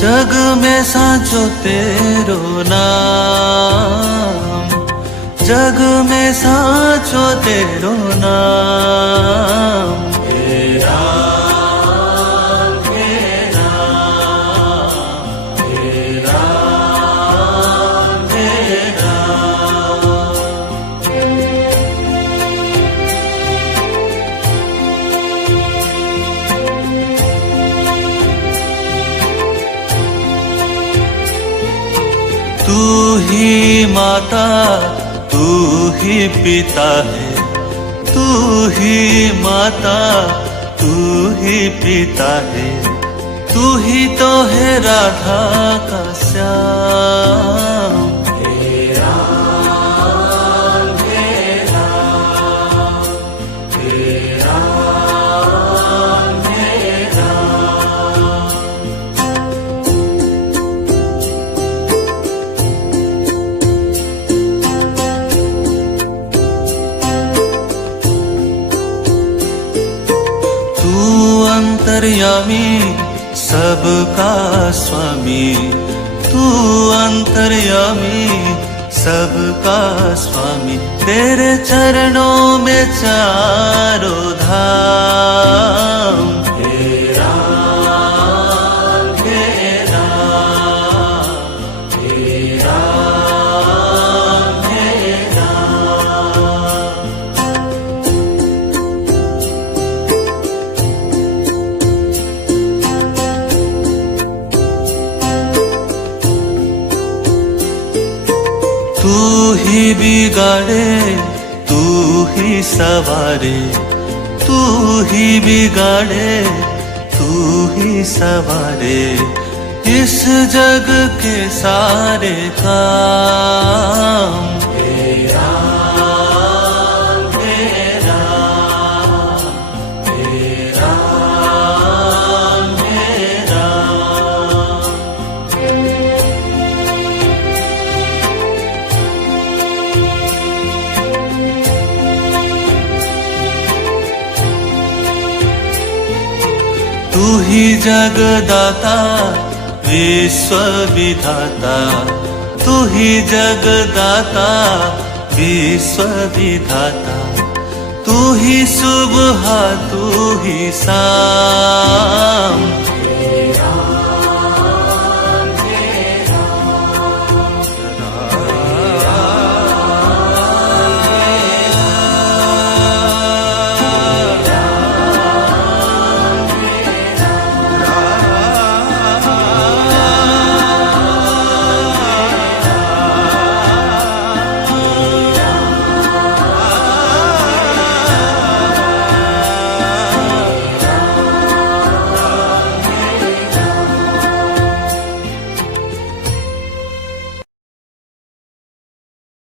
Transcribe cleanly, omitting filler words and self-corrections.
जग में साचो तेरो नाम, जग में साचो तेरो नाम। हे राम हे राम हे राम हे राम। तू ही माता तू ही पिता है, तू ही माता तू ही पिता है, तू ही तो है राधा का श्याम। हे राम हे राम हे राम हे राम। अंतर्यामी सबका स्वामी, तू अंतर्यामी सबका स्वामी। तेरे चरणों में चारों धाम। हे राम हे राम हे राम हे राम। तू ही बिगाड़े तू ही सवारे, तू ही बिगाड़े तू ही सवारे। इस जग के सारे काम। हे राम हे राम हे राम हे राम। तू ही जगदाता विश्व विधाता, तू ही जगदाता विश्व विधाता। तू ही सुबह तू ही शाम।